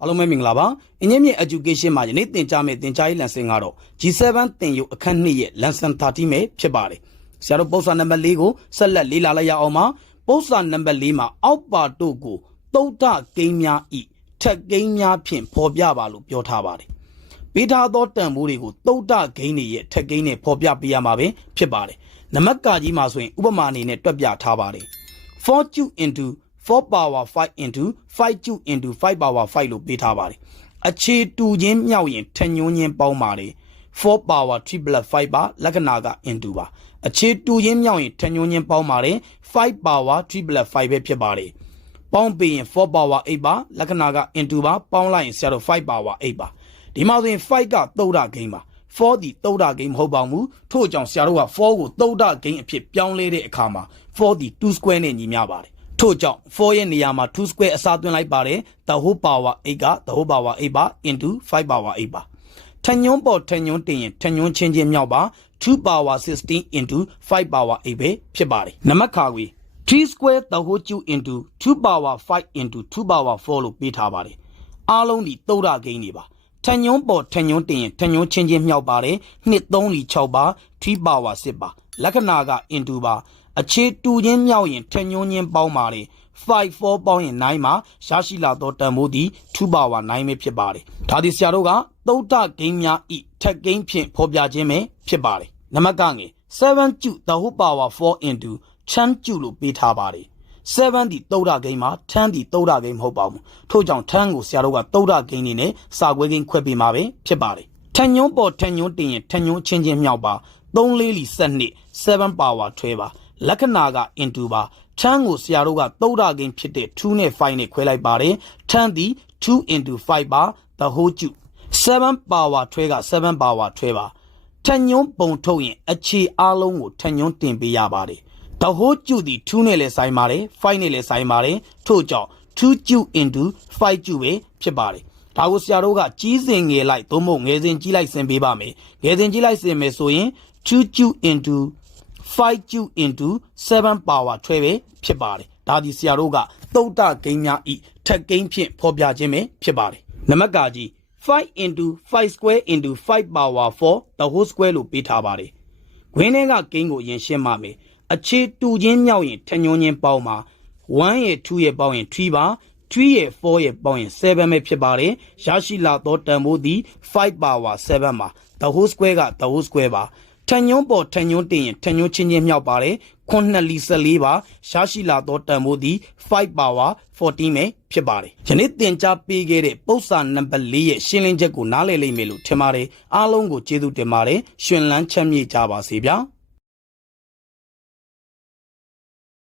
အားလုံးပဲမင်္ဂလာပါအင်းမြင့် education မှာယနေ့သင်ကြားမယ့်သင်ကြားရေး lesson ကတော့ G7 သင်ယူအခန်း2ရဲ့ Lesson-13 ပဲဖြစ်ပါတယ်ဆရာတို့ပုဒ်စာနံပါတ်4ကိုဆက်လက်လေ့လာလိုက်ရအောင်ပါပုဒ်စာနံပါတ်4မှာအောက်ပါတို့ကိုသုဒ္ဓကိန်းများဤထက်ကိန်းများဖြင့်ဖော်ပြပါလို့ပြောထားပါတယ်ပေးထားသောတန်ဖိုးတွေကိုသုဒ္ဓကိန်းတွေရဲ့ထက်ကိန်းနဲ့ဖော်ပြပေးရမှာပဲဖြစ်ပါတယ်နံပါတ်ကကြီးမှာဆိုရင်ဥပမာအနေနဲ့တွက်ပြထားပါတယ် 4 cube into 4 power 5 into 5 cube into 5 power 5လို့ပေးထားပါတယ်အခြေတူချင်းမြောက်ရင်ထညွန်းချင်းပေါင်းပါတယ်4 power 3 plus 5ပါလက္ခဏာက into ပါအခြေတူချင်းမြောက်ရင်ထညွန်းချင်းပေါင်းပါတယ်5 power 3 plus 5ပဲဖြစ်ပါတယ်ပေါင်းပေးရင်4 power 8ပါလက္ခဏာက into ပါပေါင်းလိုက်ရင်ဆရာတို့5 power 8ပါဒီမှာဆိုရင်5ကသုဒ္ဓကိန်းပါ4ဒီသုဒ္ဓကိန်းမဟုတ်ပါဘူးထို့ကြောင့်ဆရာတို့က4ကိုသုဒ္ဓကိန်းအဖြစ်ပြောင်းလဲတဲ့အခါမှာ4ဒီ2 square နဲ့ညီမျှပါတယ်ထို့ကြောင့်4ရဲ့နေရာမှာ2 square အစားသွင်းလိုက်ပါတယ် the whole power 8က the whole power 8ပါ into 5 power 8ပါထညွန်းပေါ်ထညွန်းတင်ရင်ထညွန်းချင်းချင်းမြောက်ပါ2 power 16 into 5 power 8ပဲဖြစ်ပါတယ်နံပါတ်ခါခွေ3 square the whole cube into 2 power 5 into 2 power 4လို့ပေးထားပါတယ်အားလုံးဒီသုဒ္ဓကိန်းတွေပါထညွန်းပေါ်ထညွန်းတင်ရင်ထညွန်းချင်းချင်းမြောက်ပါတယ်2 3 6ပါ3 power 6ပါလက္ခဏာက into ပါအခြေတူချင်းမြောက်ရင်ထညွန်းချင်းပေါင်းပါတယ်5 4ပေါင်းရင်9မှာရရှိလာသောတန်ဖိုးသည်2 power 9ပဲဖြစ်ပါတယ်ဒါသည်ဆရာတို့ကသုဒ္ဓကိန်းများဤထက်ကိန်းဖြင့်ဖော်ပြခြင်းပဲဖြစ်ပါတယ်နံပါတ်ကငယ်7 cube the whole power 4 into 10 cubeလို့ပေးထားပါတယ်7ဒီသုဒ္ဓကိန်းမှာ10ဒီသုဒ္ဓကိန်းမဟုတ်ပါဘူးထို့ကြောင့်10ကိုဆရာတို့ကသုဒ္ဓကိန်းနေနဲ့စာခွဲကိန်းခွဲပေးမှာပဲဖြစ်ပါတယ်ထညွန်းပေါ်ထညွန်းတင်ရင်ထညွန်းချင်းချင်းမြောက်ပါ3 4လီ12 7 power 12ပါလက္ခဏာက into ပါ10ကိုဆရာတို့ကသုဒ္ဓကိန်းဖြစ်တဲ့2နဲ့5နဲ့ခွဲလိုက်ပါတယ်10ဒီ2 into 5ပါ the whole cube 7 power 12က7 power 12ပါထညွန်းပုံထုတ်ရင်အခြေအားလုံးကိုထညွန်းတင်ပေးရပါတယ် the whole cubeဒီ2နဲ့လည်းဆိုင်ပါတယ်5နဲ့လည်းဆိုင်ပါတယ်ထို့ကြောင့်2 cube into 5 cubeပဲဖြစ်ပါတယ်ဒါကိုဆရာတို့ကကြီးစင်ငယ်လိုက်သို့မဟုတ်ငယ်စင်ကြီးလိုက်ဆင်ပေးပါမယ်ငယ်စင်ကြီးလိုက်ဆင်မယ်ဆိုရင်2 cube into 5 cube into 7 power 12ပဲဖြစ်ပါတယ်ဒါဒီဆရာတို့ကသုဒ္ဓကိန်းများဤထက်ကိန်းဖြင့်ဖော်ပြခြင်းပဲဖြစ်ပါတယ်နံပါတ်ကကြီး5 into 5 square into 5 power 4 the whole square လို့ပေးထားပါတယ်ခွင်းထဲကကိန်းကိုရင်ရှင်းပါမယ်အခြေတူချင်းမြောက်ရင်ထညွန်းချင်းပေါင်းပါ1ရဲ့2ရဲ့ပေါင်းရင်3ပါ3ရဲ့4ရဲ့ပေါင်းရင်7ပဲဖြစ်ပါတယ်ရရှိလာသောတန်ဖိုးသည်5 power 7ပါ the whole square က the whole square ပါထညွန်းပေါ်ထညွန်းတင်ရင်ထညွန်းချင်းချင်းမြောက်ပါတယ်9လီ14ပါရရှိလာသောတန်ဖိုးသည်5 power 14ပဲဖြစ်ပါတယ်ယနေ့သင်ကြားပေးခဲ့တဲ့ပုဒ်စာနံပါတ်4ရဲ့ရှင်းလင်းချက်ကိုနားလည်လိမ့်မယ်လို့ထင်ပါတယ်အားလုံးကိုကျေးဇူးတင်ပါတယ်ရှင်လန်းချမ်းမြေ့ကြပါစေဗျာ